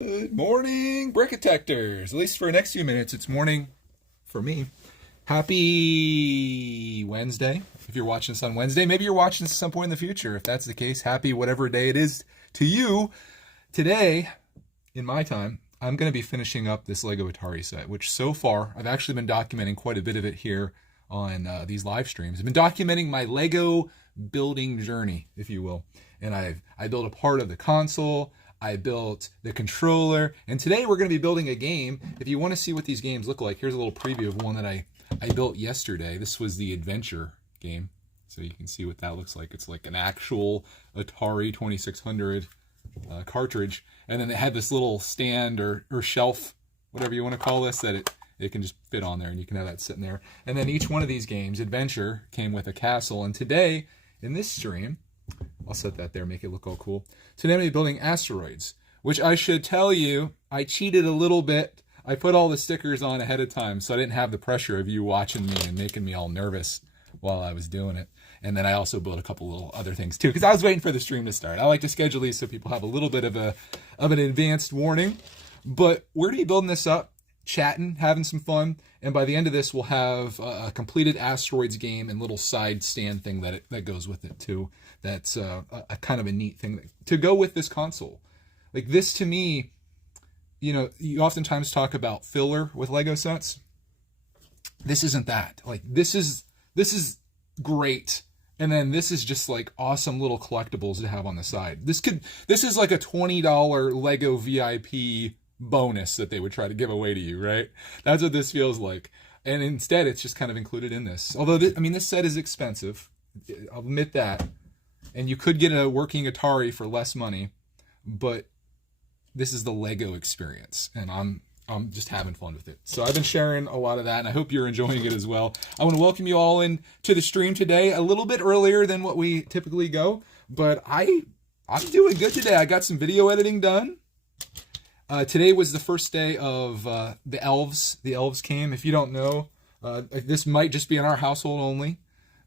Good morning, Brickitectors. At least for the next few minutes, it's morning for me. Happy Wednesday. If you're watching this on Wednesday, maybe you're watching this at some point in the future. If that's the case, happy whatever day it is to you. Today, in my time, I'm going to be finishing up this LEGO Atari set, which so far, I've actually been documenting quite a bit of it here on these live streams. I've been documenting my LEGO building journey, if you will. And I built a part of the console. I built the controller, and today we're going to be building a game. If you want to see what these games look like, here's a little preview of one that I built yesterday. This was the adventure game, so you can see what that looks like. It's like an actual Atari 2600 cartridge, and then it had this little stand or shelf, whatever you want to call this, that it can just fit on there, and you can have that sitting there. And then each one of these games, adventure, came with a castle, and today, in this stream, I'll set that there, make it look all cool. Today I'm going to be building Asteroids, which I should tell you, I cheated a little bit. I put all the stickers on ahead of time, so I didn't have the pressure of you watching me and making me all nervous while I was doing it. And then I also built a couple little other things too, because I was waiting for the stream to start. I like to schedule these so people have a little bit of an advanced warning. But we're going to be building this up, chatting, having some fun, and by the end of this, we'll have a completed Asteroids game and little side stand thing that goes with it too. That's a kind of a neat thing to go with this console. Like this, to me, you know, you oftentimes talk about filler with Lego sets. This isn't that. Like this is great, and then this is just like awesome little collectibles to have on the side. This is like a $20 Lego VIP bonus that they would try to give away to you, right? That's what this feels like. And instead, it's just kind of included in this. Although, this set is expensive. I'll admit that. And you could get a working Atari for less money, but this is the Lego experience, and I'm just having fun with it. So I've been sharing a lot of that, and I hope you're enjoying it as well. I want to welcome you all in to the stream today, a little bit earlier than what we typically go, but I'm doing good today. I got some video editing done. Today was the first day of the elves. The elves came. If you don't know, this might just be in our household only,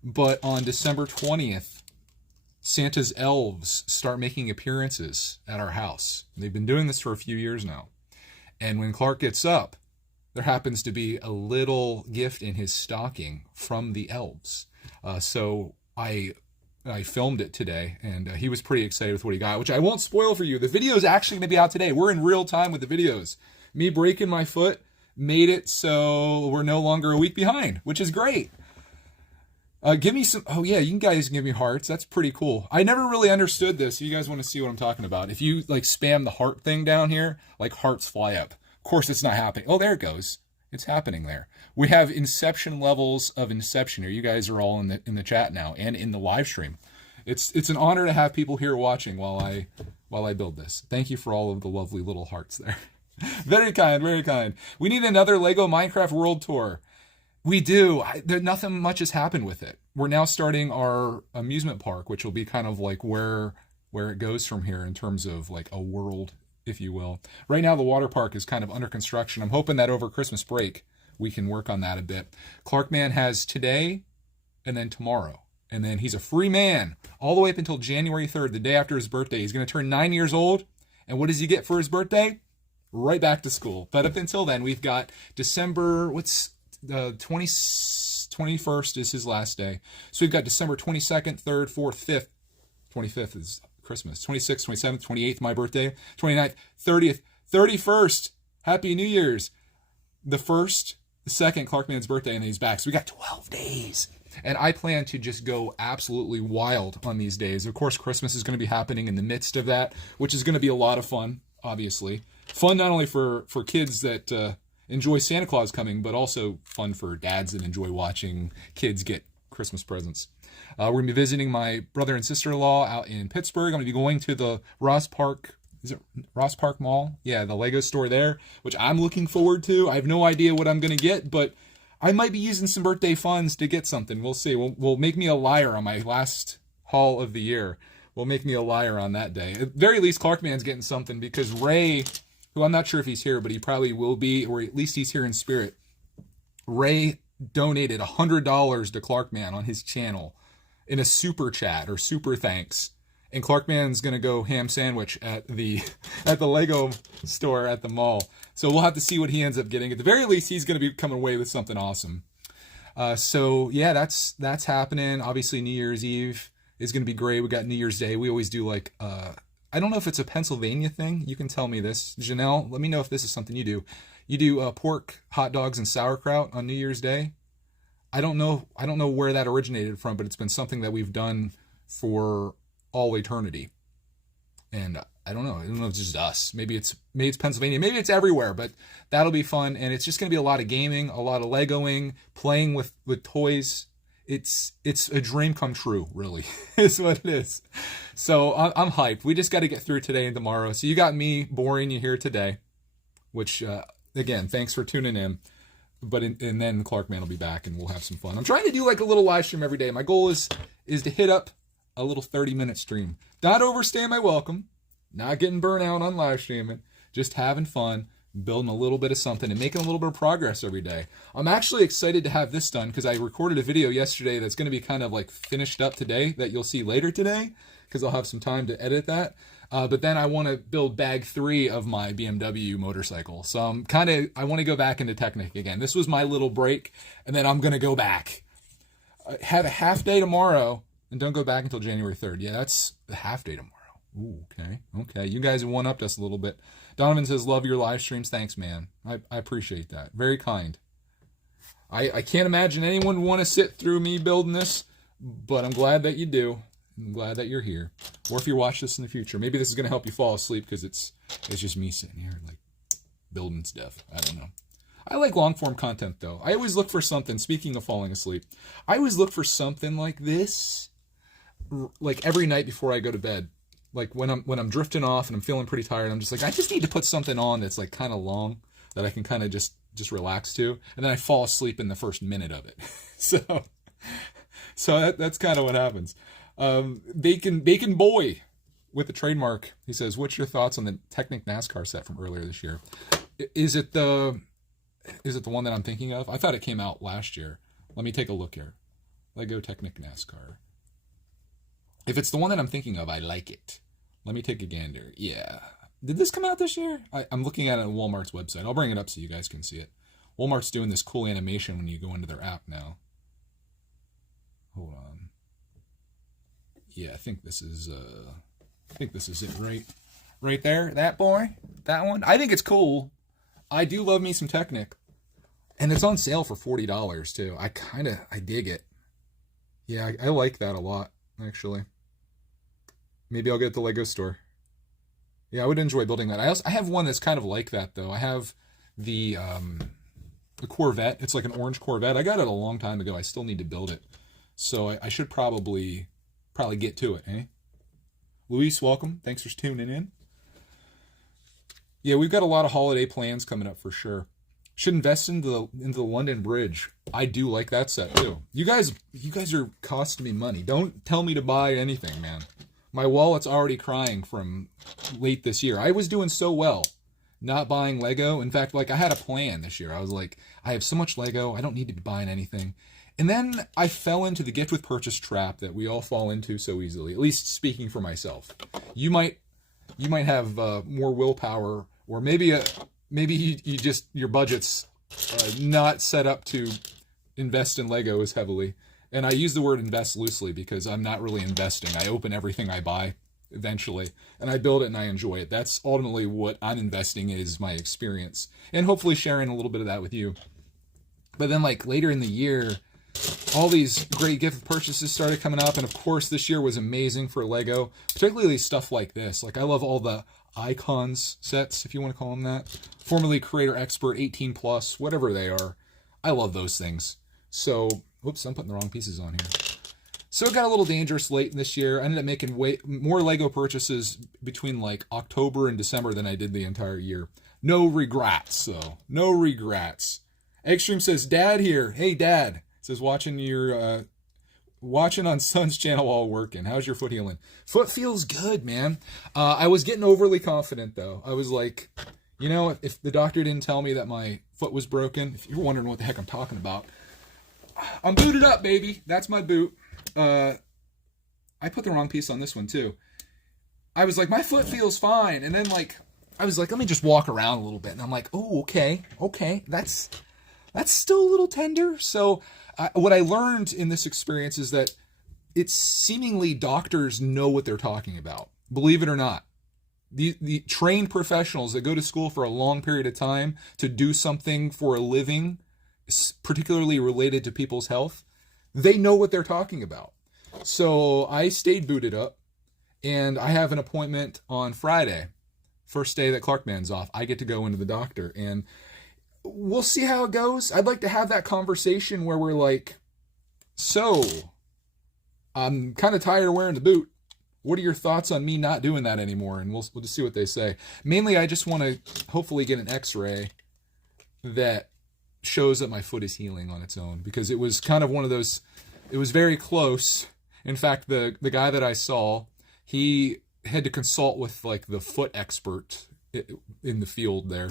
but on December 20th, Santa's elves start making appearances at our house. They've been doing this for a few years now. And when Clark gets up, there happens to be a little gift in his stocking from the elves. So I filmed it today, and he was pretty excited with what he got, which I won't spoil for you. The video is actually going to be out today. We're in real time with the videos. Me breaking my foot made it so we're no longer a week behind, which is great. Give me some, oh yeah, you guys can give me hearts. That's pretty cool. I never really understood this. You guys want to see what I'm talking about. If you like spam the heart thing down here, like hearts fly up. Of course it's not happening. Oh, there it goes. It's happening there. We have inception levels of inception here. You guys are all in the chat now and in the live stream. It's an honor to have people here watching while I build this. Thank you for all of the lovely little hearts there. Very kind, very kind. We need another Lego Minecraft World Tour. We do. Nothing much has happened with it. We're now starting our amusement park, which will be kind of like where it goes from here in terms of like a world, if you will. Right now, the water park is kind of under construction. I'm hoping that over Christmas break, we can work on that a bit. Clarkman has today and then tomorrow. And then he's a free man all the way up until January 3rd, the day after his birthday. He's going to turn 9 years old. And what does he get for his birthday? Right back to school. But up until then, we've got December, the 21st is his last day. So we've got December 22nd, 3rd, 4th, 5th. 25th is Christmas. 26th, 27th, 28th, my birthday. 29th, 30th, 31st. Happy New Year's. The 1st, the 2nd, Clarkman's birthday, and then he's back. So we got 12 days. And I plan to just go absolutely wild on these days. Of course, Christmas is going to be happening in the midst of that, which is going to be a lot of fun, obviously. Fun not only for kids that enjoy Santa Claus coming, but also fun for dads that enjoy watching kids get Christmas presents. We're going to be visiting my brother and sister-in-law out in Pittsburgh. I'm going to be going to the Ross Park, is it Ross Park Mall? Yeah, the Lego store there, which I'm looking forward to. I have no idea what I'm going to get, but I might be using some birthday funds to get something. We'll see. We'll make me a liar on my last haul of the year. We'll make me a liar on that day. At very least, Clarkman's getting something because Ray, who I'm not sure if he's here, but he probably will be, or at least he's here in spirit. Ray donated $100 to Clarkman on his channel in a super chat or super thanks. And Clarkman's gonna go ham sandwich at the at the Lego store at the mall. So we'll have to see what he ends up getting. At the very least, he's gonna be coming away with something awesome. So yeah, that's happening. Obviously, New Year's Eve is gonna be great. We got New Year's Day. We always do like I don't know if it's a Pennsylvania thing. You can tell me this, Janelle. Let me know if this is something you do. You do pork, hot dogs, and sauerkraut on New Year's Day. I don't know where that originated from, but it's been something that we've done for all eternity. And I don't know if it's just us. Maybe it's Pennsylvania. Maybe it's everywhere, but that'll be fun. And it's just going to be a lot of gaming, a lot of Legoing, playing with toys. It's a dream come true, really, is what it is. So I'm hyped. We just got to get through today and tomorrow. So you got me boring you here today, which, again, thanks for tuning in. But and then Clarkman will be back and we'll have some fun. I'm trying to do like a little live stream every day. My goal is to hit up a little 30-minute stream. Not overstaying my welcome, not getting burnt out on live streaming, just having fun, building a little bit of something and making a little bit of progress every day. I'm actually excited to have this done because I recorded a video yesterday that's going to be kind of like finished up today that you'll see later today because I'll have some time to edit that. But then I want to build bag 3 of my BMW motorcycle. So I want to go back into Technic again. This was my little break, and then I'm going to go back. Have a half day tomorrow, and don't go back until January 3rd. Yeah, that's the half day tomorrow. Ooh, okay. You guys have one-upped us a little bit. Donovan says, love your live streams. Thanks, man. I appreciate that. Very kind. I can't imagine anyone would want to sit through me building this, but I'm glad that you do. I'm glad that you're here. Or if you watch this in the future, maybe this is going to help you fall asleep because it's just me sitting here like building stuff. I don't know. I like long form content though. I always look for something. Speaking of falling asleep, I always look for something like this, like every night before I go to bed. Like when I'm drifting off and I'm feeling pretty tired, I'm just like I just need to put something on that's like kind of long that I can kind of just relax to, and then I fall asleep in the first minute of it. So that's kind of what happens. Bacon Boy with the trademark. He says, what's your thoughts on the Technic NASCAR set from earlier this year? Is it the one that I'm thinking of? I thought it came out last year. Let me take a look here. LEGO Technic NASCAR. If it's the one that I'm thinking of, I like it. Let me take a gander. Yeah. Did this come out this year? I'm looking at it on Walmart's website. I'll bring it up so you guys can see it. Walmart's doing this cool animation when you go into their app now. Hold on. Yeah, I think this is it right there. That boy, that one. I think it's cool. I do love me some Technic, and it's on sale for $40 too. I dig it. Yeah, I like that a lot actually. Maybe I'll get it at the Lego store. Yeah, I would enjoy building that. I have one that's kind of like that though. I have the Corvette. It's like an orange Corvette. I got it a long time ago. I still need to build it, so I should probably get to it, eh? Luis, welcome. Thanks for tuning in. Yeah, we've got a lot of holiday plans coming up for sure. Should invest into the London Bridge. I do like that set too. You guys are costing me money. Don't tell me to buy anything, man. My wallet's already crying from late this year. I was doing so well not buying Lego. In fact, like I had a plan this year. I was like, I have so much Lego, I don't need to be buying anything. And then I fell into the gift with purchase trap that we all fall into so easily, at least speaking for myself. You might have more willpower, or maybe you just, your budget's not set up to invest in Lego as heavily. And I use the word invest loosely because I'm not really investing. I open everything I buy eventually, and I build it and I enjoy it. That's ultimately what I'm investing in, is my experience, and hopefully sharing a little bit of that with you. But then like later in the year, all these great gift purchases started coming up, and of course this year was amazing for Lego, particularly stuff like this. Like I love all the icons sets, if you want to call them that, formerly Creator Expert 18 plus, whatever they are. I love those things. So whoops, I'm putting the wrong pieces on here. So it got a little dangerous late in this year. I ended up making way more Lego purchases between like October and December than I did the entire year. No regrets, though. No regrets. Extreme says, Dad here. Hey, Dad. Says watching on Son's channel while working. How's your foot healing? Foot feels good, man. I was getting overly confident though. I was like, you know, if the doctor didn't tell me that my foot was broken, if you're wondering what the heck I'm talking about, I'm booted up, baby. That's my boot. I put the wrong piece on this one too. I was like, my foot feels fine. And then like, I was like, let me just walk around a little bit. And I'm like, oh, okay. That's still a little tender. So what I learned in this experience is that it's seemingly doctors know what they're talking about. Believe it or not. The trained professionals that go to school for a long period of time to do something for a living, particularly related to people's health, they know what they're talking about. So I stayed booted up, and I have an appointment on Friday, first day that Clarkman's off. I get to go into the doctor, and we'll see how it goes. I'd like to have that conversation where we're like, so, I'm kind of tired of wearing the boot. What are your thoughts on me not doing that anymore? And we'll just see what they say. Mainly, I just want to hopefully get an x-ray that shows that my foot is healing on its own, because it was kind of one of those, it was very close. In fact, the guy that I saw, he had to consult with like the foot expert in the field there,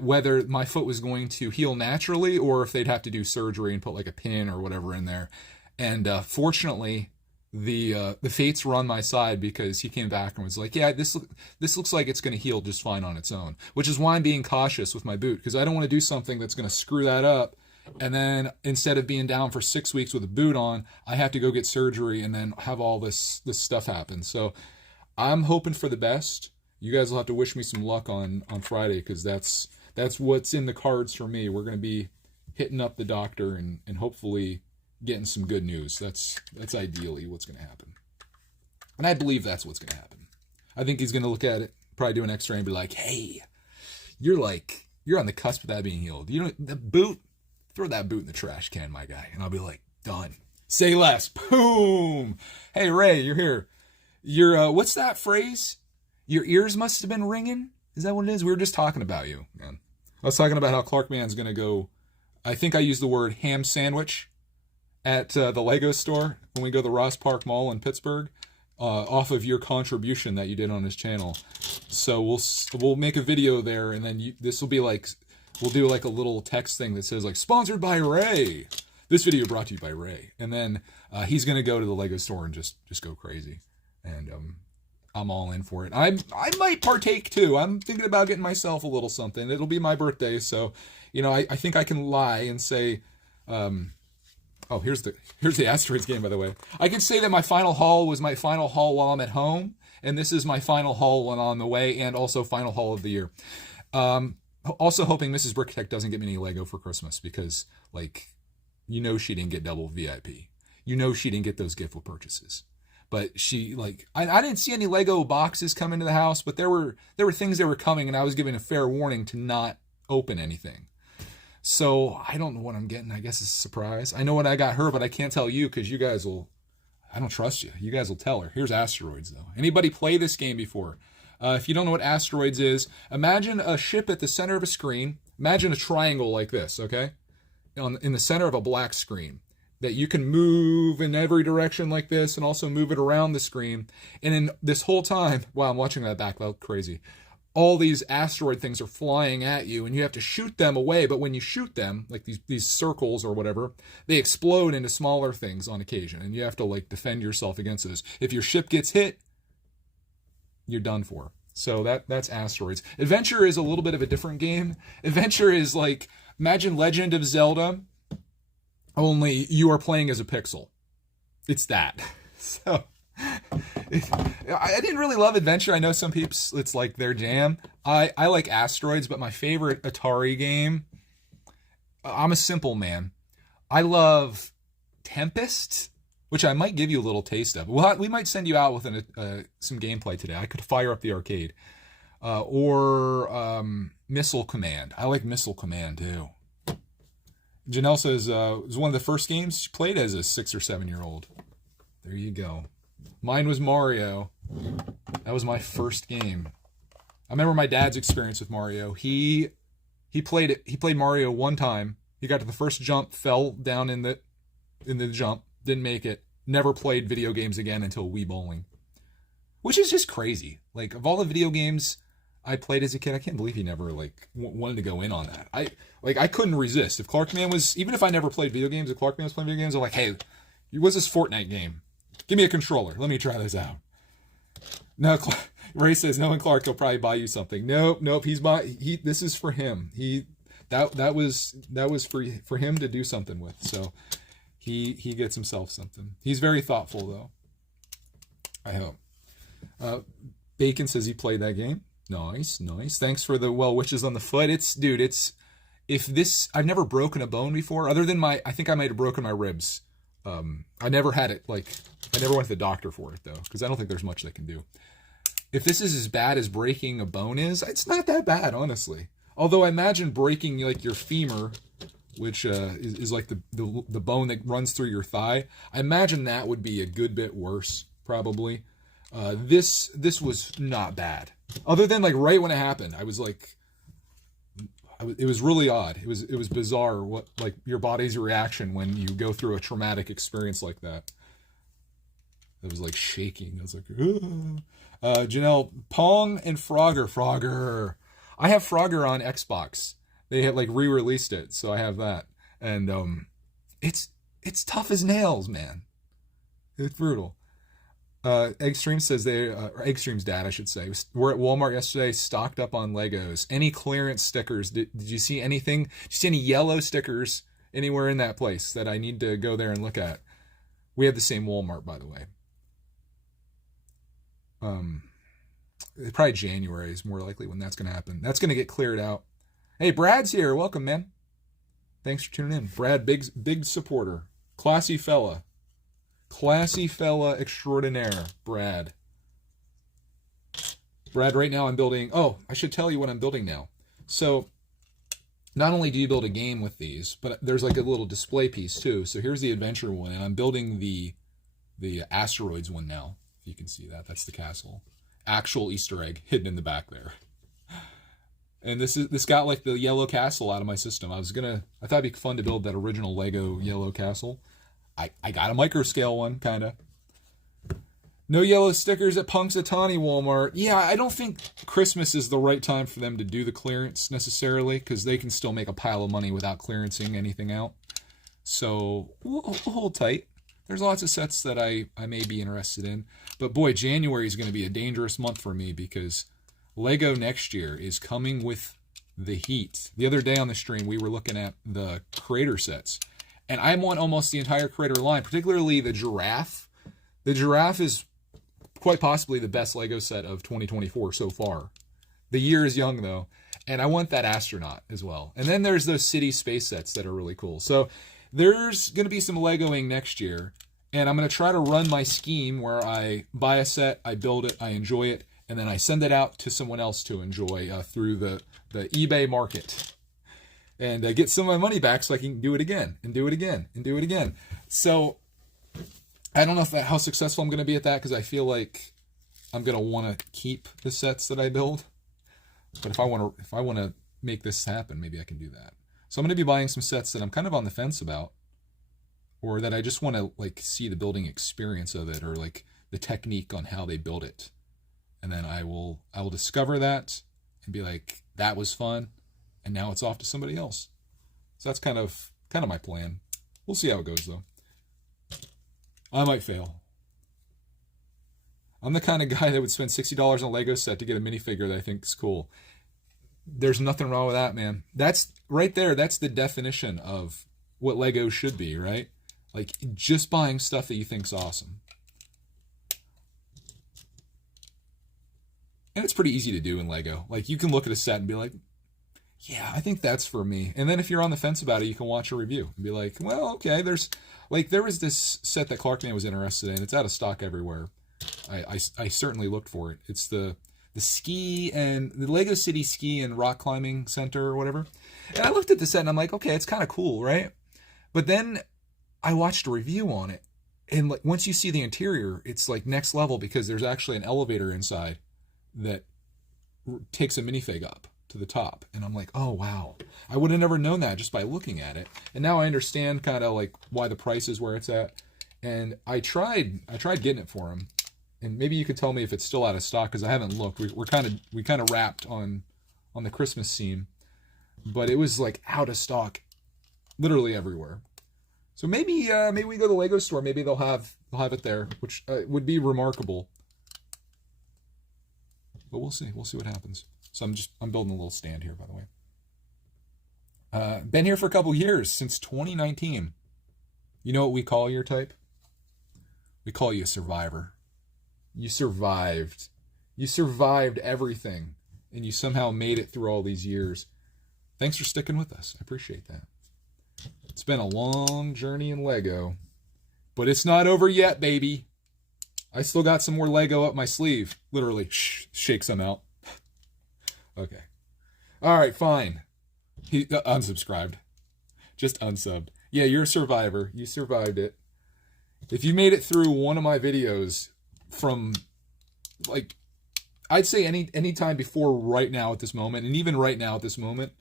whether my foot was going to heal naturally or if they'd have to do surgery and put like a pin or whatever in there. And fortunately, the fates were on my side, because he came back and was like, yeah, this looks like it's going to heal just fine on its own, which is why I'm being cautious with my boot, because I don't want to do something that's going to screw that up. And then instead of being down for 6 weeks with a boot on, I have to go get surgery and then have all this stuff happen. So I'm hoping for the best. You guys will have to wish me some luck on Friday, because that's what's in the cards for me. We're going to be hitting up the doctor and hopefully getting some good news. That's ideally what's going to happen. And I believe that's what's going to happen. I think he's going to look at it, probably do an x-ray and be like, hey, you're on the cusp of that being healed. You know, the boot, throw that boot in the trash can, my guy. And I'll be like, done. Say less. Boom. Hey, Ray, you're here. You're, what's that phrase? Your ears must have been ringing? Is that what it is? We were just talking about you, man. I was talking about how Clarkman's going to go, I think I used the word ham sandwich at the LEGO store when we go to the Ross Park Mall in Pittsburgh, off of your contribution that you did on his channel. So we'll make a video there, and then this will be like, we'll do like a little text thing that says like, sponsored by Ray. This video brought to you by Ray. And then he's going to go to the LEGO store and just go crazy. And I'm all in for it. I might partake too. I'm thinking about getting myself a little something. It'll be my birthday, so you know, I think I can lie and say, oh, here's the Asteroids game, by the way. I can say that my final haul was my final haul while I'm at home, and this is my final haul when I'm on the way, and also final haul of the year. Also hoping Mrs. Brickitect doesn't get me any Lego for Christmas, because, like, you know she didn't get double VIP. You know she didn't get those giftable purchases. But she, like, I didn't see any Lego boxes come into the house, but there were things that were coming, and I was given a fair warning to not open anything. So I don't know what I'm getting. I guess it's a surprise. I know what I got her, but I can't tell you, because you guys will, I don't trust you. You guys will tell her. Here's Asteroids, though. Anybody play this game before? If you don't know what Asteroids is, imagine a ship at the center of a screen. Imagine a triangle like this, okay? In the center of a black screen that you can move in every direction like this, and also move it around the screen. And in this whole time, wow, I'm watching that back, that looked crazy. All these asteroid things are flying at you, and you have to shoot them away. But when you shoot them, like these circles or whatever, they explode into smaller things on occasion, and you have to like defend yourself against those. If your ship gets hit, you're done for. So that's Asteroids. Adventure is a little bit of a different game. Adventure is like, imagine Legend of Zelda, only you are playing as a pixel. It's that. So I didn't really love Adventure. I know some people, it's like their jam. I like Asteroids, but my favorite Atari game, I'm a simple man. I love Tempest, which I might give you a little taste of. We might send you out with some gameplay today. I could fire up the arcade. Or Missile Command. I like Missile Command too. Janelle says it was one of the first games she played as a 6 or 7 year old. There you go. Mine was Mario. That was my first game. I remember my dad's experience with Mario. He played it. He played Mario one time. He got to the first jump, fell down in the jump, didn't make it. Never played video games again until Wii Bowling, which is just crazy. Like, of all the video games I played as a kid, I can't believe he never like wanted to go in on that. I couldn't resist. If Clarkman was, even if I never played video games, if Clarkman was playing video games, I'm like, hey, what's this Fortnite game? Give me a controller. Let me try this out. No, Ray says no, and Clark, he'll probably buy you something. Nope. This is for him. That was for him to do something with. So he gets himself something. He's very thoughtful though. I hope. Bacon says he played that game. Nice. Thanks for the well wishes on the foot. I've never broken a bone before, other than I think I might have broken my ribs. I never had it, I never went to the doctor for it, though, because I don't think there's much they can do. If this is as bad as breaking a bone is, it's not that bad, honestly. Although I imagine breaking, your femur, which is like the bone that runs through your thigh, I imagine that would be a good bit worse, probably. This was not bad. Other than, right when it happened, I was like... It was really odd. It was bizarre what your body's reaction when you go through a traumatic experience like that. It was shaking. I was like, Janelle, Pong and Frogger. I have Frogger on Xbox. They had re-released it, so I have that. And it's tough as nails, man. It's brutal. Eggstream says Eggstream's dad, I should say. We're at Walmart yesterday, stocked up on Legos. Any clearance stickers? Did you see anything? Did you see any yellow stickers anywhere in that place that I need to go there and look at? We have the same Walmart, by the way. Probably January is more likely when that's going to happen. That's going to get cleared out. Hey, Brad's here. Welcome, man. Thanks for tuning in. Brad, big supporter. Classy fella extraordinaire, Brad. Right now I'm building... Oh, I should tell you what I'm building now. So, not only do you build a game with these, but there's a little display piece too. So here's the adventure one, and I'm building the Asteroids one now. If you can see that. That's the castle. Actual Easter egg hidden in the back there. And this got the yellow castle out of my system. I thought it'd be fun to build that original Lego yellow castle. I got a microscale one, kind of. No yellow stickers at Punxsutawney Walmart. Yeah, I don't think Christmas is the right time for them to do the clearance necessarily, because they can still make a pile of money without clearancing anything out. So we'll hold tight. There's lots of sets that I may be interested in. But boy, January is going to be a dangerous month for me, because Lego next year is coming with the heat. The other day on the stream, we were looking at the creator sets. And I want almost the entire creator line, particularly the giraffe. The giraffe is quite possibly the best Lego set of 2024 so far. The year is young, though. And I want that astronaut as well. And then there's those city space sets that are really cool. So there's going to be some Legoing next year. And I'm going to try to run my scheme where I buy a set, I build it, I enjoy it, and then I send it out to someone else to enjoy through the eBay market. And get some of my money back so I can do it again, and do it again, and do it again. So I don't know how successful I'm going to be at that, because I feel like I'm going to want to keep the sets that I build. But if I want to make this happen, maybe I can do that. So I'm going to be buying some sets that I'm kind of on the fence about, or that I just want to see the building experience of it, or the technique on how they build it. And then I will discover that and be like, that was fun. And now it's off to somebody else. So that's kind of my plan. We'll see how it goes, though. I might fail. I'm the kind of guy that would spend $60 on a Lego set to get a minifigure that I think is cool. There's nothing wrong with that, man. That's right there. That's the definition of what Lego should be, right? Just buying stuff that you think's awesome. And it's pretty easy to do in Lego. You can look at a set and be like, yeah, I think that's for me. And then if you're on the fence about it, you can watch a review and be like, well, okay, there was this set that Clarkman was interested in. It's out of stock everywhere. I certainly looked for it. It's the ski and the Lego City Ski and Rock Climbing Center or whatever. And I looked at the set and I'm like, okay, it's kind of cool, right? But then I watched a review on it. And once you see the interior, it's next level, because there's actually an elevator inside that takes a minifig up to the top. And I'm like, oh, wow. I would have never known that just by looking at it. And now I understand kind of why the price is where it's at. And I tried getting it for him. And maybe you could tell me if it's still out of stock, because I haven't looked. We kind of wrapped on the Christmas scene. But it was out of stock literally everywhere. So maybe we go to the Lego store. Maybe they'll have it there, which would be remarkable. But we'll see. We'll see what happens. So I'm building a little stand here, by the way. Been here for a couple years, since 2019. You know what we call your type? We call you a survivor. You survived. You survived everything, and you somehow made it through all these years. Thanks for sticking with us. I appreciate that. It's been a long journey in Lego, but it's not over yet, baby. I still got some more Lego up my sleeve. Literally, shake some out. Okay. All right, fine. He unsubscribed. Just unsubbed. Yeah, you're a survivor. You survived it. If you made it through one of my videos from, like, I'd say any time before right now at this moment, and even right now at this moment,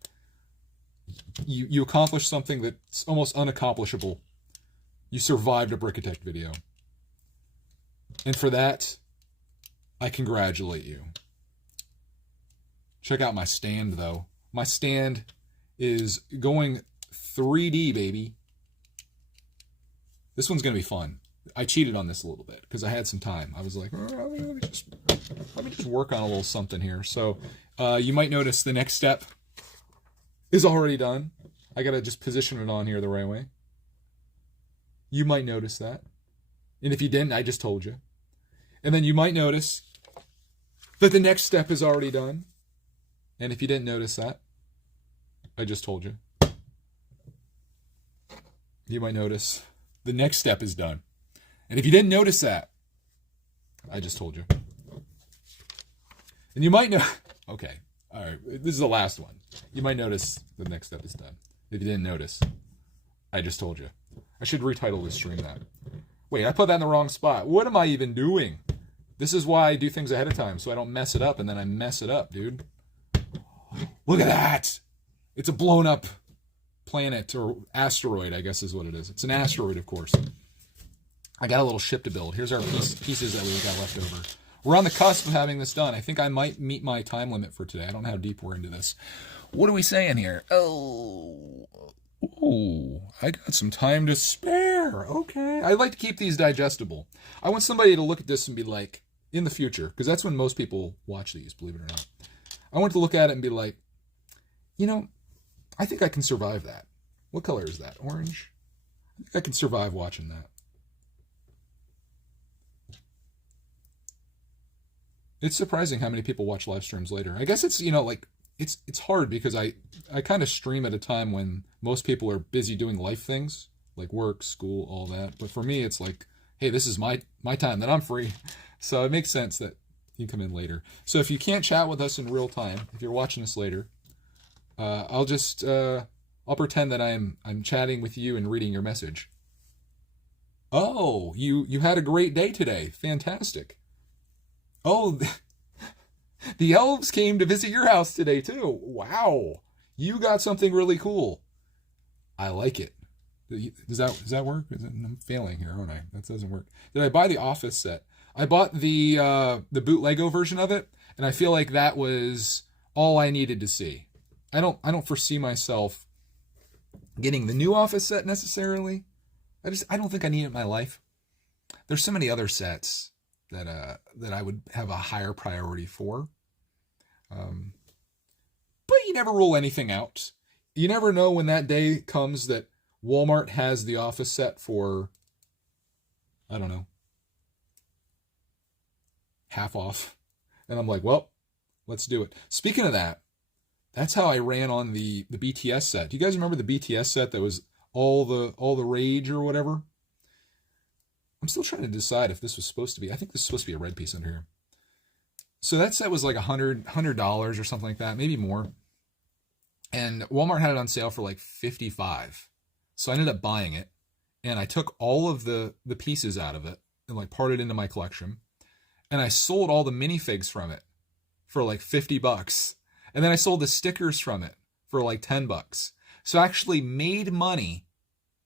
you accomplished something that's almost unaccomplishable. You survived a Brickitect video. And for that, I congratulate you. Check out my stand, though. My stand is going 3D, baby. This one's going to be fun. I cheated on this a little bit because I had some time. I was like, let me just work on a little something here. So you might notice the next step is already done. I got to just position it on here the right way. You might notice that. And if you didn't, I just told you. And then you might notice that the next step is already done. And if you didn't notice that, I just told you. You might notice the next step is done. And if you didn't notice that, I just told you. And you might know... Okay, all right, this is the last one. You might notice the next step is done. If you didn't notice, I just told you. I should retitle this stream that. Wait, I put that in the wrong spot. What am I even doing? This is why I do things ahead of time, so I don't mess it up, and then I mess it up, dude. Look at that! It's a blown-up planet, or asteroid, I guess is what it is. It's an asteroid, of course. I got a little ship to build. Here's our pieces that we got left over. We're on the cusp of having this done. I think I might meet my time limit for today. I don't know how deep we're into this. What are we saying here? Oh, I got some time to spare. Okay. I like to keep these digestible. I want somebody to look at this and be like, in the future, because that's when most people watch these, believe it or not. I want to look at it and be like, you know, I think I can survive that. What color is that? Orange? I think I can survive watching that. It's surprising how many people watch live streams later. I guess it's, you know, like, it's hard because I kind of stream at a time when most people are busy doing life things, like work, school, all that. But for me, it's like, hey, this is my time that I'm free. So it makes sense that you come in later. So if you can't chat with us in real time, if you're watching this later, I'll pretend that I'm chatting with you and reading your message. Oh, you had a great day today. Fantastic. Oh, the elves came to visit your house today too. Wow. You got something really cool. I like it. Does that work? I'm failing here, aren't I? That doesn't work. Did I buy the Office set? I bought the boot Lego version of it, and I feel like that was all I needed to see. I don't foresee myself getting the new Office set necessarily. I don't think I need it in my life. There's so many other sets that I would have a higher priority for. But you never rule anything out. You never know when that day comes that Walmart has the Office set for, I don't know, half off. And I'm like, well, let's do it. Speaking of that, that's how I ran on the BTS set. Do you guys remember the BTS set that was all the rage or whatever? I'm still trying to decide if this was supposed to be. I think this is supposed to be a red piece under here. So that set was like $100 or something like that, maybe more. And Walmart had it on sale for like $55. So I ended up buying it, and I took all of the pieces out of it and like parted into my collection. And I sold all the minifigs from it for like $50. And then I sold the stickers from it for like $10. So I actually made money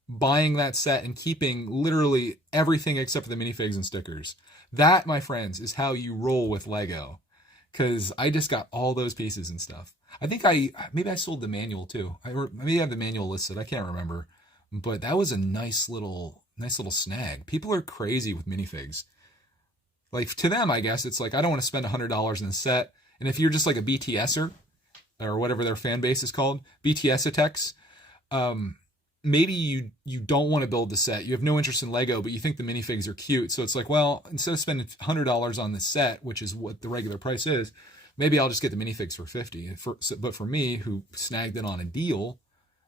buying that set and keeping literally everything except for the minifigs and stickers. That, my friends, is how you roll with Lego. Because I just got all those pieces and stuff. I think maybe I sold the manual too. Maybe I have the manual listed. I can't remember. But that was a nice little snag. People are crazy with minifigs. like to them, I guess it's like, I don't want to spend $100 in a set. And if you're just like a BTSer or whatever their fan base is called, BTS-atex, maybe you don't want to build the set. You have no interest in Lego, but you think the minifigs are cute. So it's like, well, instead of spending $100 on the set, which is what the regular price is, maybe I'll just get the minifigs for $50. But for me, who snagged it on a deal,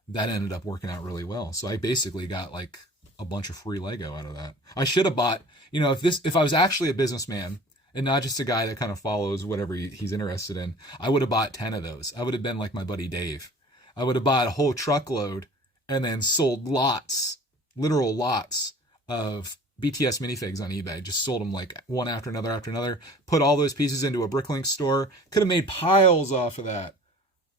that ended up working out really well. So I basically got like a bunch of free Lego out of that. I should have bought, if I was actually a businessman and not just a guy that kind of follows whatever he's interested in, I would have bought 10 of those. I would have been like my buddy Dave. I would have bought a whole truckload and then sold lots, literal lots of BTS minifigs on eBay. Just sold them like one after another, put all those pieces into a Bricklink store. Could have made piles off of that.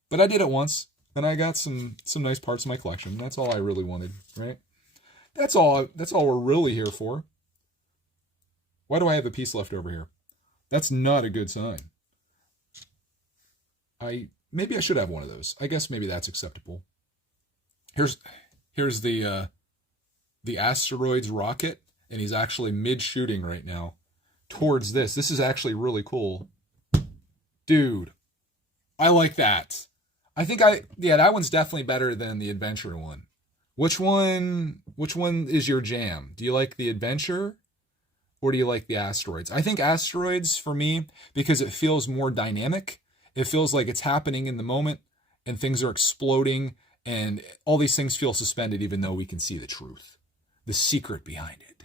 But I did it once, and I got some nice parts in my collection. That's all I really wanted, right? That's all we're really here for. Why do I have a piece left over here? That's not a good sign. Maybe I should have one of those. I guess maybe that's acceptable. Here's the Asteroids rocket, and he's actually mid-shooting right now towards this. This is actually really cool. Dude, I like that. I think that one's definitely better than the adventure one. Which one is your jam? Do you like the adventure or do you like the Asteroids? I think Asteroids for me, because it feels more dynamic. It feels like it's happening in the moment and things are exploding and all these things feel suspended even though we can see the truth, the secret behind it.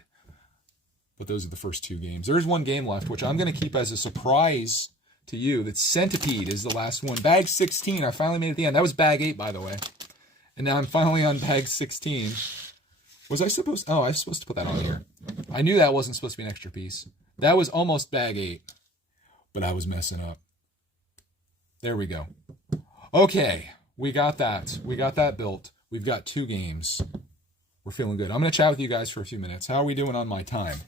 But those are the first two games. There's one game left, which I'm going to keep as a surprise to you. That Centipede is the last one. Bag 16, I finally made it at the end. That was bag 8, by the way. And now I'm finally on bag 16. Was I supposed to put that on here. I knew that wasn't supposed to be an extra piece. That was almost bag 8. But I was messing up. There we go. Okay, we got that. We got that built. We've got 2 games. We're feeling good. I'm going to chat with you guys for a few minutes. How are we doing on my time?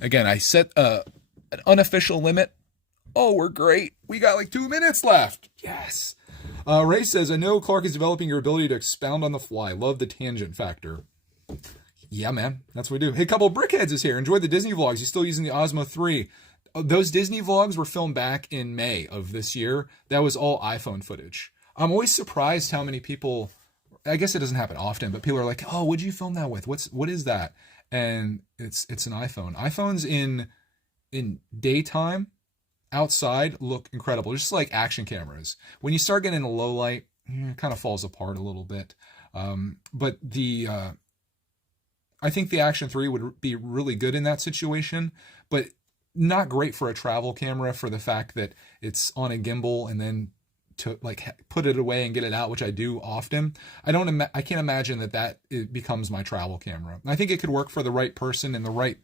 Again, I set an unofficial limit. Oh, we're great. We got like 2 minutes left. Yes. Ray says, I know Clark is developing your ability to expound on the fly. Love the tangent factor. Yeah, man. That's what we do. Hey, couple of Brickheads is here. Enjoyed the Disney vlogs. You still using the Osmo 3. Those Disney vlogs were filmed back in May of this year. That was all iPhone footage. I'm always surprised how many people, I guess it doesn't happen often, but people are like, oh, what'd you film that with? What is that? And it's an iPhone. iPhones in daytime outside look incredible, just like action cameras. When you start getting into low light, it kind of falls apart a little bit. But I think the Action 3 would be really good in that situation, but not great for a travel camera for the fact that it's on a gimbal and then to like put it away and get it out, which I do often. I can't imagine that it becomes my travel camera. I think it could work for the right person in the right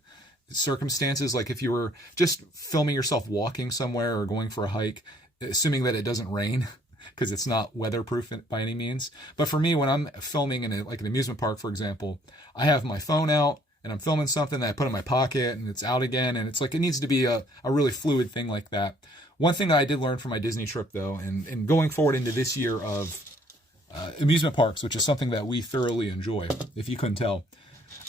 circumstances, like if you were just filming yourself walking somewhere or going for a hike, assuming that it doesn't rain, because it's not weatherproof by any means. But for me, when I'm filming in like an amusement park, for example, I have my phone out and I'm filming something that I put in my pocket and it's out again, and it's like it needs to be a really fluid thing like that. One thing that I did learn from my Disney trip, though, and going forward into this year of amusement parks, which is something that we thoroughly enjoy, if you couldn't tell,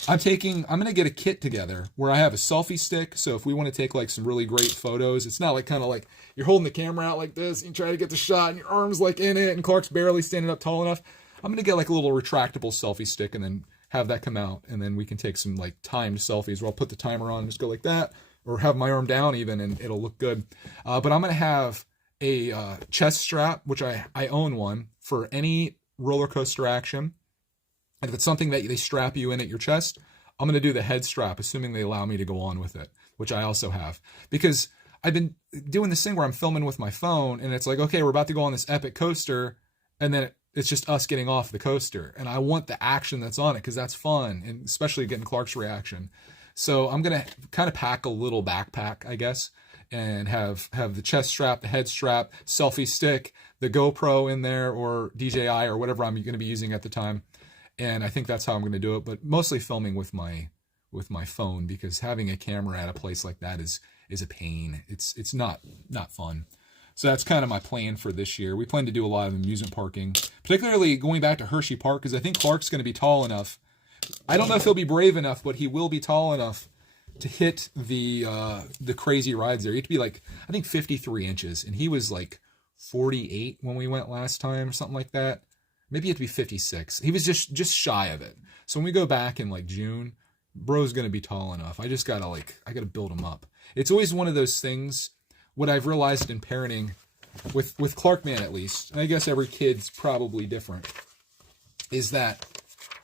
I'm going to get a kit together where I have a selfie stick. So if we want to take like some really great photos, it's not like kind of like you're holding the camera out like this and you try to get the shot and your arm's like in it and Clark's barely standing up tall enough. I'm going to get like a little retractable selfie stick and then have that come out. And then we can take some like timed selfies where I'll put the timer on and just go like that, or have my arm down even, and it'll look good. But I'm going to have a chest strap, which I own one for any roller coaster action. And if it's something that they strap you in at your chest, I'm going to do the head strap, assuming they allow me to go on with it, which I also have. Because I've been doing this thing where I'm filming with my phone, and it's like, okay, we're about to go on this epic coaster, and then it's just us getting off the coaster. And I want the action that's on it, because that's fun, and especially getting Clark's reaction. So I'm going to kind of pack a little backpack, I guess, and have the chest strap, the head strap, selfie stick, the GoPro in there, or DJI, or whatever I'm going to be using at the time. And I think that's how I'm going to do it, but mostly filming with my phone, because having a camera at a place like that is a pain. It's not fun. So that's kind of my plan for this year. We plan to do a lot of amusement parking, particularly going back to Hershey Park, because I think Clark's going to be tall enough. I don't know if he'll be brave enough, but he will be tall enough to hit the crazy rides there, you have to be like, I think 53 inches, and he was like 48 when we went last time or something like that. Maybe you have to be 56. He was just shy of it. So when we go back in like June, bro's gonna be tall enough. I just gotta I gotta build him up. It's always one of those things. What I've realized in parenting, with Clarkman at least, and I guess every kid's probably different, is that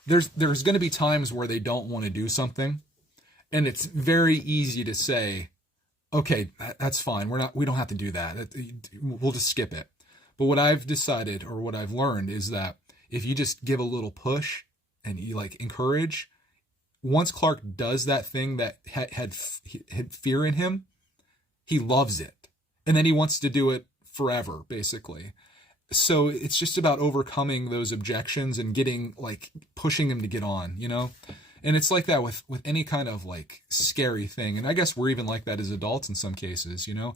there's going to be times where they don't want to do something, and it's very easy to say, okay, that's fine. We don't have to do that. We'll just skip it. But what I've decided, or what I've learned, is that if you just give a little push and you like encourage, once Clark does that thing that had fear in him, he loves it. And then he wants to do it forever, basically. So it's just about overcoming those objections and pushing him to get on, you know? And it's like that with any kind of like scary thing. And I guess we're even like that as adults in some cases, you know?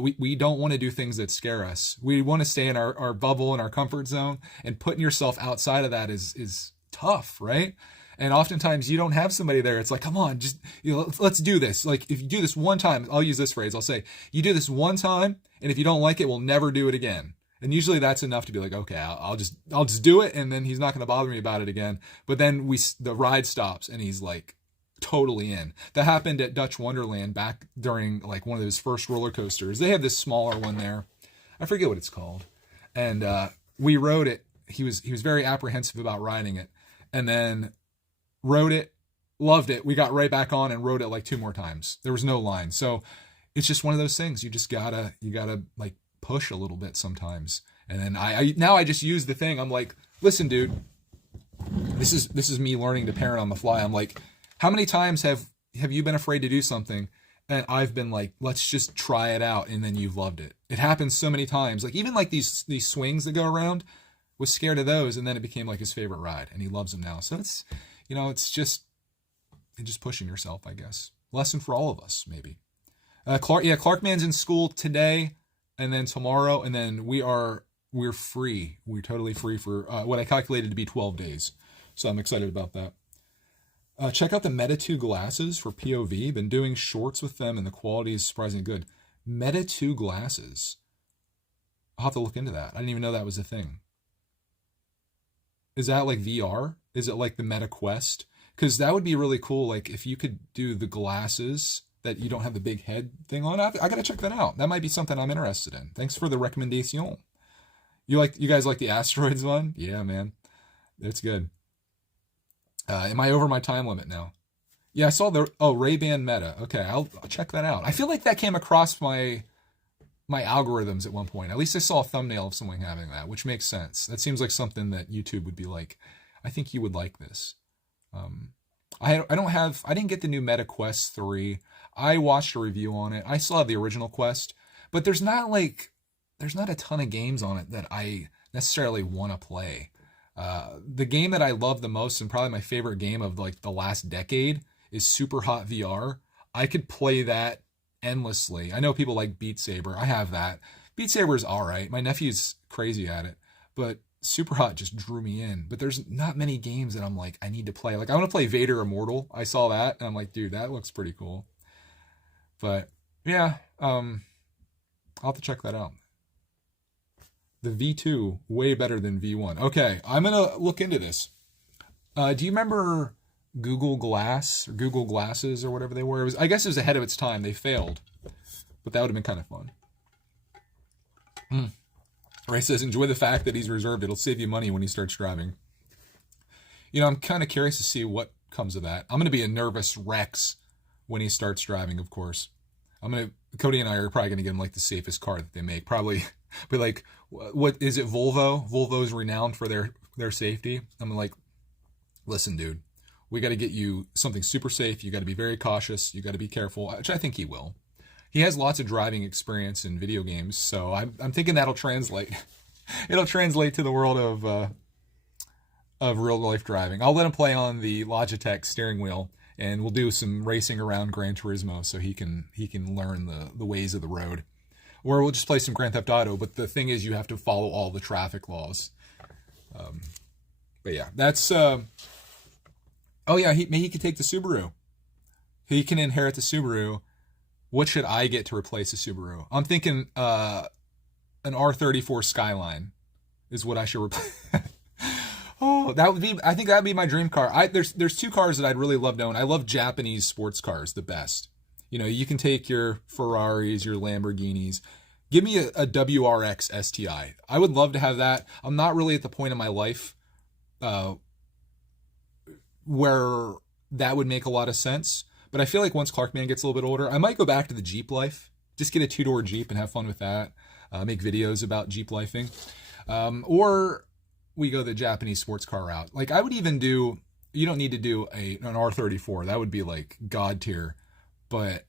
We don't want to do things that scare us. We want to stay in our bubble and our comfort zone, and putting yourself outside of that is tough, right? And oftentimes you don't have somebody there. It's like, come on, just, you know, let's do this. Like if you do this one time, I'll use this phrase. I'll say, you do this one time, and if you don't like it, we'll never do it again. And usually that's enough to be like, okay, I'll just do it, and then he's not going to bother me about it again. But then the ride stops, and he's like totally in. That happened at Dutch Wonderland back during like one of those first roller coasters. They have this smaller one there. I forget what it's called. And we rode it. He was very apprehensive about riding it, and then rode it, loved it. We got right back on and rode it like 2 more times. There was no line. So it's just one of those things. You gotta like push a little bit sometimes. And then I just use the thing. I'm like, listen, dude, this is me learning to parent on the fly. I'm like, how many times have you been afraid to do something? And I've been like, let's just try it out. And then you've loved it. It happens so many times. Like even like these swings that go around, was scared of those. And then it became like his favorite ride, and he loves them now. So it's, you know, it's just pushing yourself, I guess. Lesson for all of us, maybe. Clarkman's in school today, and then tomorrow, and then we're free. We're totally free for what I calculated to be 12 days. So I'm excited about that. Check out the Meta 2 glasses for POV. Been doing shorts with them, and the quality is surprisingly good. Meta 2 glasses. I'll have to look into that. I didn't even know that was a thing. Is that like VR? Is it like the Meta Quest? Because that would be really cool. Like if you could do the glasses that you don't have the big head thing on. I got to check that out. That might be something I'm interested in. Thanks for the recommendation. You guys like the Asteroids one? Yeah, man. It's good. Am I over my time limit now? Yeah, I saw Ray-Ban Meta. Okay, I'll check that out. I feel like that came across my algorithms at one point. At least I saw a thumbnail of someone having that, which makes sense. That seems like something that YouTube would be like, I think you would like this. I didn't get the new Meta Quest 3. I watched a review on it. I still have the original Quest, but there's not a ton of games on it that I necessarily want to play. The game that I love the most, and probably my favorite game of like the last decade, is Super Hot VR. I could play that endlessly. I know people like Beat Saber. I have that. Beat Saber is all right. My nephew's crazy at it, but Super Hot just drew me in. But there's not many games that I'm like, I need to play. Like I want to play Vader Immortal. I saw that and I'm like, dude, that looks pretty cool. But yeah, I'll have to check that out. The V2, way better than V1. Okay, I'm going to look into this. Do you remember Google Glass or Google Glasses or whatever they were? I guess it was ahead of its time. They failed. But that would have been kind of fun. Ray says, enjoy the fact that he's reserved. It'll save you money when he starts driving. You know, I'm kind of curious to see what comes of that. I'm going to be a nervous Rex when he starts driving, of course. Cody and I are probably going to get him like the safest car that they make. Probably, but like, what is it? Volvo? Volvo's renowned for their safety. I'm like, listen, dude, we got to get you something super safe. You got to be very cautious. You got to be careful, which I think he will. He has lots of driving experience in video games, so I'm thinking that'll translate. It'll translate to the world of real life driving. I'll let him play on the Logitech steering wheel, and we'll do some racing around Gran Turismo so he can learn the ways of the road. Or we'll just play some Grand Theft Auto, but the thing is you have to follow all the traffic laws. But yeah, that's... oh yeah, he could take the Subaru. he can inherit the Subaru. What should I get to replace the Subaru? I'm thinking an R34 Skyline is what I should replace. Oh, that would be. I think that would be my dream car. There's two cars that I'd really love to own. I love Japanese sports cars the best. You know, you can take your Ferraris, your Lamborghinis. Give me a WRX STI. I would love to have that. I'm not really at the point in my life where that would make a lot of sense. But I feel like once Clarkman gets a little bit older, I might go back to the Jeep life. Just get a two-door Jeep and have fun with that. Make videos about Jeep lifing. Or we go the Japanese sports car route. Like I would even do, you don't need to do an R34. That would be like God tier. But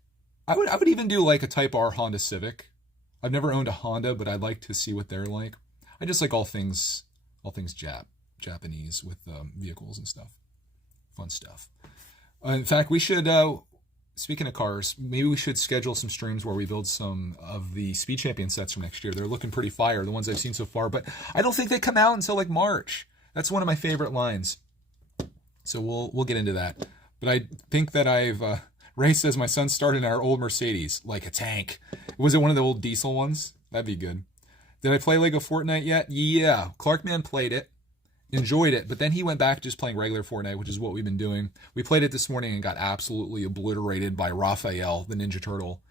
I would even do like a Type R Honda Civic. I've never owned a Honda, but I'd like to see what they're like. I just like all things Japanese with vehicles and stuff. Fun stuff. In fact, we should, speaking of cars, maybe we should schedule some streams where we build some of the Speed Champion sets from next year. They're looking pretty fire, the ones I've seen so far, but I don't think they come out until like March. That's one of my favorite lines. So we'll get into that. But I think that Ray says my son started in our old Mercedes, like a tank. Was it one of the old diesel ones? That'd be good. Did I play LEGO Fortnite yet? Yeah. Clarkman played it, enjoyed it, but then he went back to just playing regular Fortnite, which is what we've been doing. We played it this morning and got absolutely obliterated by Raphael, the Ninja Turtle,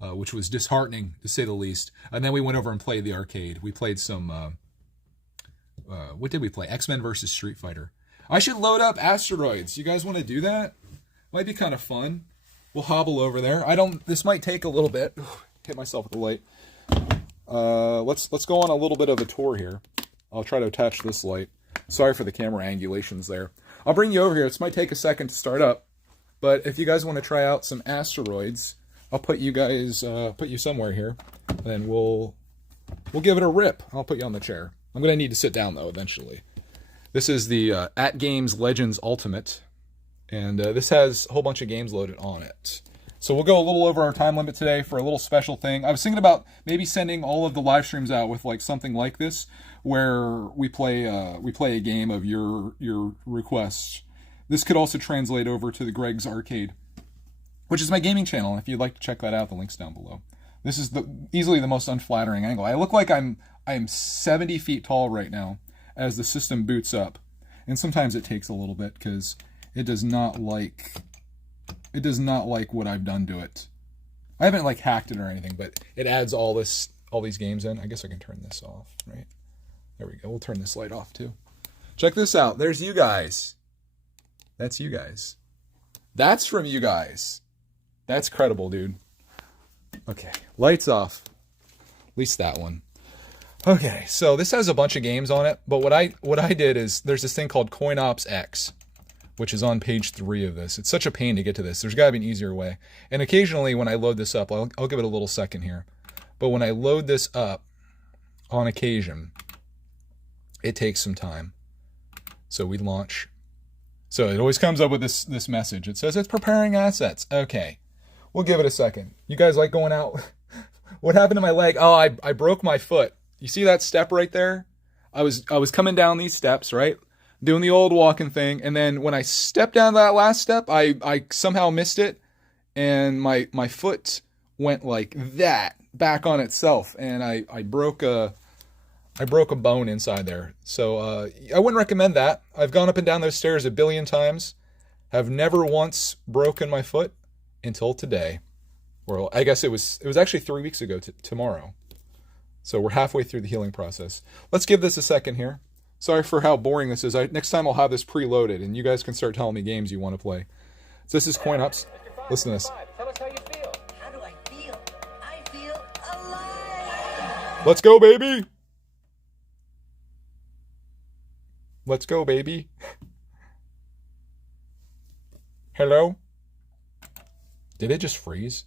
which was disheartening, to say the least. And then we went over and played the arcade. We played some, what did we play? X-Men versus Street Fighter. I should load up Asteroids. You guys want to do that? Might be kind of fun. We'll hobble over there. This might take a little bit. Hit myself with the light. Let's go on a little bit of a tour here. I'll try to attach this light. Sorry for the camera angulations there. I'll bring you over here. This might take a second to start up, but if you guys want to try out some Asteroids, I'll put you guys, put you somewhere here, and we'll give it a rip. I'll put you on the chair. I'm going to need to sit down, though, eventually. This is the At Games Legends Ultimate, and this has a whole bunch of games loaded on it. So we'll go a little over our time limit today for a little special thing. I was thinking about maybe sending all of the live streams out with like something like this, where we play a game of your requests. This could also translate over to the Greg's Arcade, which is my gaming channel. If you'd like to check that out, the link's down below. This is easily the most unflattering angle. I look like I'm 70 feet tall right now as the system boots up, and sometimes it takes a little bit because it does not like what I've done to it. I haven't like hacked it or anything, but it adds all these games in. I guess I can turn this off, right? There we go. We'll turn this light off too. Check this out. There's you guys. That's you guys. That's from you guys. That's credible, dude. Okay, lights off. At least that one. Okay, so this has a bunch of games on it, but what I did is there's this thing called CoinOps X, which is on page 3 of this. It's such a pain to get to this. There's got to be an easier way. And occasionally when I load this up, I'll give it a little second here. But when I load this up, on occasion, it takes some time. So we launch. So it always comes up with this message. It says it's preparing assets. Okay, we'll give it a second. You guys like going out? What happened to my leg? Oh, I broke my foot. You see that step right there? I was coming down these steps, right? Doing the old walking thing, and then when I stepped down that last step, I somehow missed it, and my foot went like that back on itself, and I broke a bone inside there. So I wouldn't recommend that. I've gone up and down those stairs a billion times, have never once broken my foot until today. Or I guess it was actually 3 weeks ago tomorrow. So we're halfway through the healing process. Let's give this a second here. Sorry for how boring this is. Next time I'll have this preloaded, and you guys can start telling me games you want to play. So this is CoinOps. Listen to this. Tell us how you feel. How do I feel? I feel alive. Let's go, baby. Let's go, baby. Hello? Did it just freeze?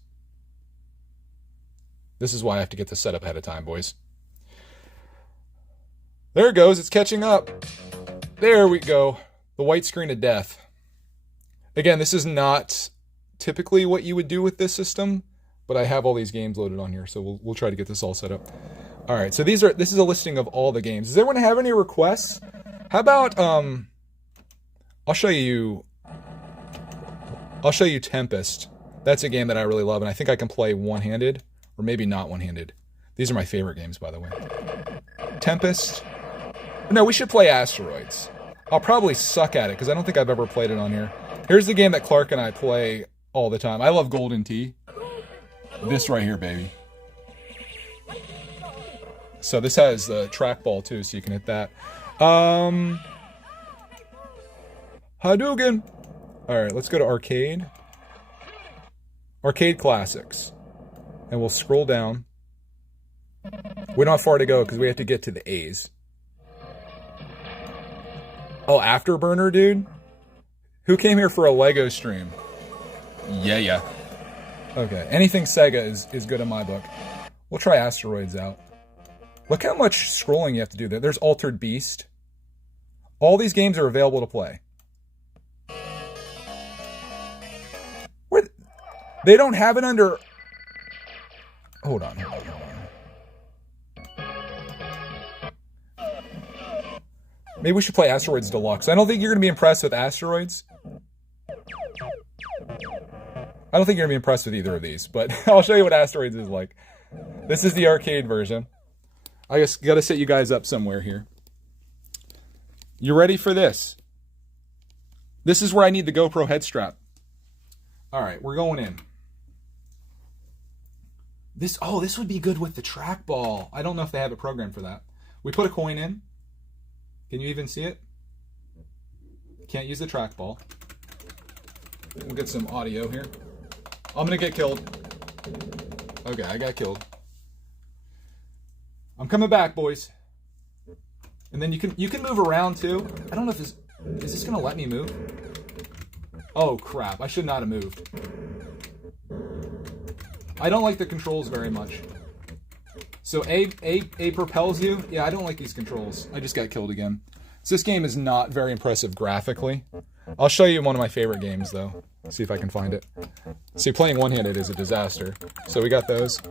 This is why I have to get this set up ahead of time, boys. There it goes. It's catching up. There we go. The white screen of death. Again, this is not typically what you would do with this system, but I have all these games loaded on here, so we'll try to get this all set up. All right, so this is a listing of all the games. Does everyone have any requests? How about I'll show you. I'll show you Tempest. That's a game that I really love, and I think I can play one-handed, or maybe not one-handed. These are my favorite games, by the way. Tempest. No, we should play Asteroids. I'll probably suck at it, because I don't think I've ever played it on here. Here's the game that Clark and I play all the time. I love Golden Tee. This right here, baby. So this has the trackball, too, so you can hit that. Hadouken! Alright, let's go to Arcade. Arcade Classics. And we'll scroll down. We don't have far to go because we have to get to the A's. Oh, Afterburner, dude? Who came here for a LEGO stream? Yeah. Okay, anything Sega is good in my book. We'll try Asteroids out. Look how much scrolling you have to do there. There's Altered Beast. All these games are available to play. They don't have it under... Hold on. Maybe we should play Asteroids Deluxe. I don't think you're going to be impressed with Asteroids. I don't think you're going to be impressed with either of these, but I'll show you what Asteroids is like. This is the arcade version. I just got to set you guys up somewhere here. You ready for this? This is where I need the GoPro head strap. All right, we're going in. This would be good with the trackball. I don't know if they have a program for that. We put a coin in. Can you even see it? Can't use the trackball. We'll get some audio here. I'm gonna get killed. Okay, I got killed. I'm coming back, boys. And then you can move around too. I don't know if is this gonna let me move? Oh crap! I should not have moved. I don't like the controls very much. So A propels you. Yeah, I don't like these controls. I just got killed again. So this game is not very impressive graphically. I'll show you one of my favorite games though. See if I can find it. See, playing one-handed is a disaster. So we got those.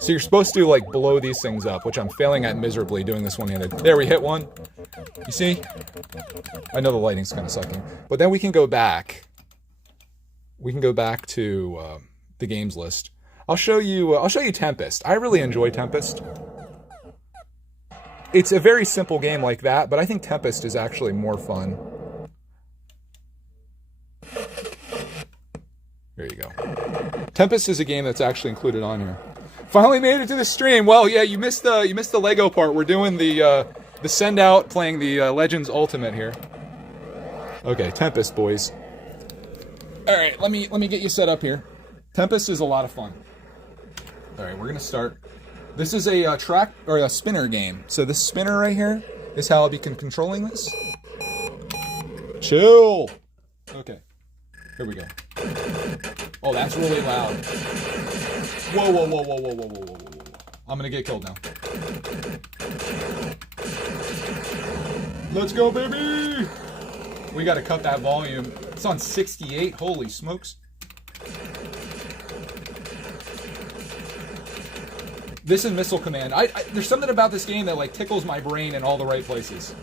So you're supposed to like blow these things up, which I'm failing at miserably doing this one-handed. There, we hit one. You see? I know the lighting's kind of sucking. But then we can go back. We can go back to the games list. I'll show you Tempest. I really enjoy Tempest. It's a very simple game like that, but I think Tempest is actually more fun. There you go. Tempest is a game that's actually included on here. Finally made it to the stream. Well, yeah, you missed the Lego part. We're doing the send out, playing the Legends Ultimate here. Okay, Tempest, boys. All right, let me get you set up here. Tempest is a lot of fun. All right, we're gonna start. This is a track or a spinner game. So this spinner right here is how I'll be controlling this. Chill. Okay, here we go. Oh, that's really loud. Whoa. I'm gonna get killed now. Let's go, baby. We gotta cut that volume. It's on 68. Holy smokes. This and Missile Command. There's something about this game that like tickles my brain in all the right places.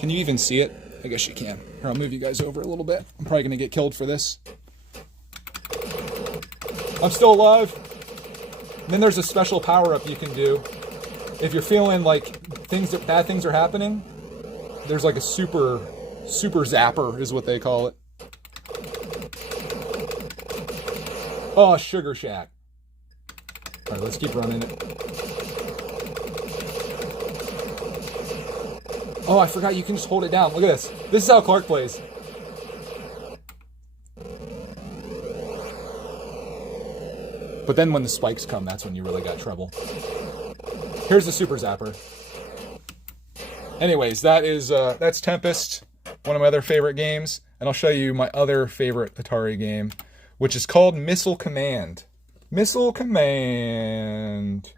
Can you even see it? I guess you can. Here, I'll move you guys over a little bit. I'm probably gonna get killed for this. I'm still alive. And then there's a special power-up you can do. If you're feeling like bad things are happening, there's like a super zapper is what they call it. Oh, Sugar Shack. All right, let's keep running it. Oh, I forgot you can just hold it down. Look at this. This is how Clark plays. But then when the spikes come, that's when you really got trouble. Here's the Super Zapper. Anyways, that's Tempest, one of my other favorite games. And I'll show you my other favorite Atari game, which is called Missile Command. Missile Command.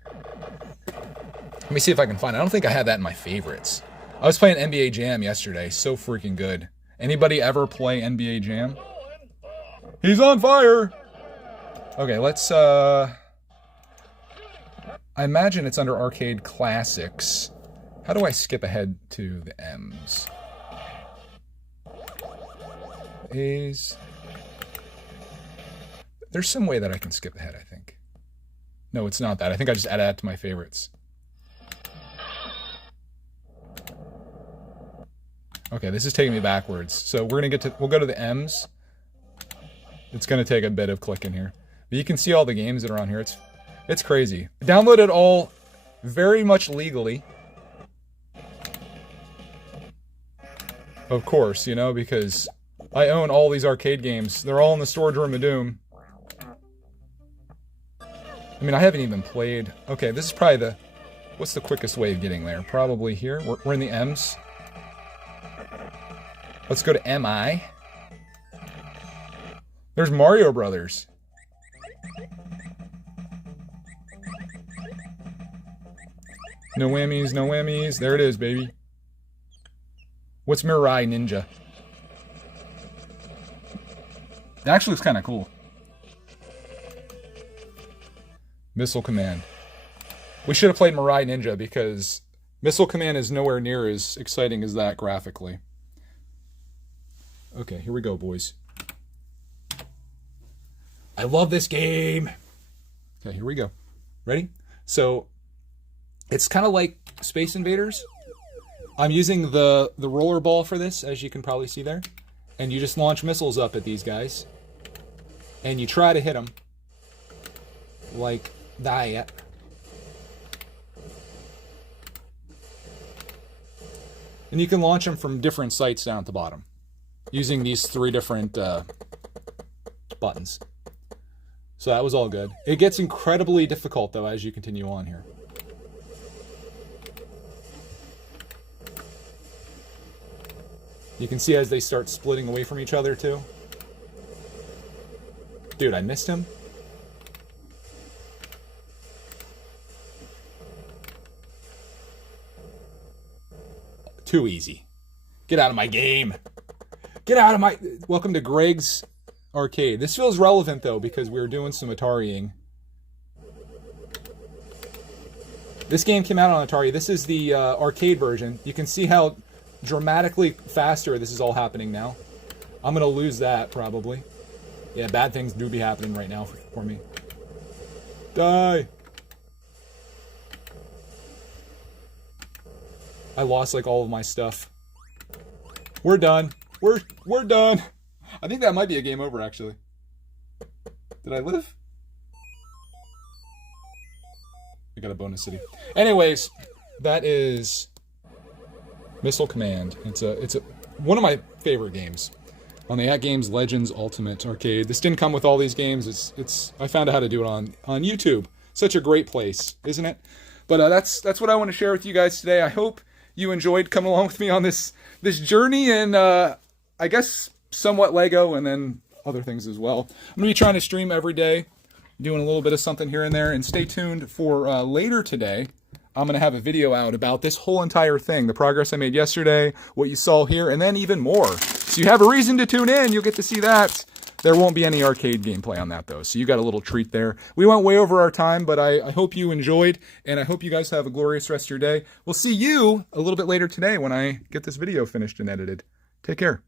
Let me see if I can find it. I don't think I had that in my favorites. I was playing NBA Jam yesterday. So freaking good. Anybody ever play NBA Jam? He's on fire! Okay, let's, I imagine it's under Arcade Classics. How do I skip ahead to the M's? A's. There's some way that I can skip ahead, I think. No, it's not that. I think I just add that to my favorites. Okay, this is taking me backwards. So we'll go to the M's. It's gonna take a bit of clicking here. But you can see all the games that are on here. It's crazy. Download it all very much legally. Of course, you know, because I own all these arcade games. They're all in the storage room of doom. I mean, I haven't even played... Okay, this is probably the... What's the quickest way of getting there? Probably here. We're in the M's. Let's go to MI. There's Mario Brothers. No whammies, no whammies. There it is, baby. What's Mirai Ninja? It actually looks kind of cool. Missile Command. We should have played Mirai Ninja because Missile Command is nowhere near as exciting as that graphically. Okay, here we go, boys. I love this game. Okay, here we go. Ready? So, it's kind of like Space Invaders. I'm using the roller ball for this, as you can probably see there. And you just launch missiles up at these guys. And you try to hit them. Like that. And you can launch them from different sites down at the bottom. Using these 3 different buttons. So that was all good. It gets incredibly difficult, though, as you continue on here. You can see as they start splitting away from each other, too. Dude, I missed him. Too easy. Get out of my game. Get out of my... Welcome to Greg's Arcade. This feels relevant, though, because we were doing some Atariing. This game came out on Atari. This is the arcade version. You can see how dramatically faster this is all happening now. I'm going to lose that, probably. Yeah, bad things do be happening right now for me. Die! I lost, like, all of my stuff. We're done. We're done. I think that might be a game over, actually. Did I live? I got a bonus city. Anyways, that is Missile Command. It's one of my favorite games on the At Games Legends Ultimate Arcade. This didn't come with all these games. I found out how to do it on YouTube. Such a great place, isn't it? But that's what I want to share with you guys today. I hope you enjoyed coming along with me on this journey, and I guess somewhat Lego and then other things as well. I'm going to be trying to stream every day, doing a little bit of something here and there, and stay tuned for later today. I'm going to have a video out about this whole entire thing, the progress I made yesterday, what you saw here, and then even more. So you have a reason to tune in. You'll get to see that. There won't be any arcade gameplay on that, though, so you got a little treat there. We went way over our time, but I hope you enjoyed, and I hope you guys have a glorious rest of your day. We'll see you a little bit later today when I get this video finished and edited. Take care.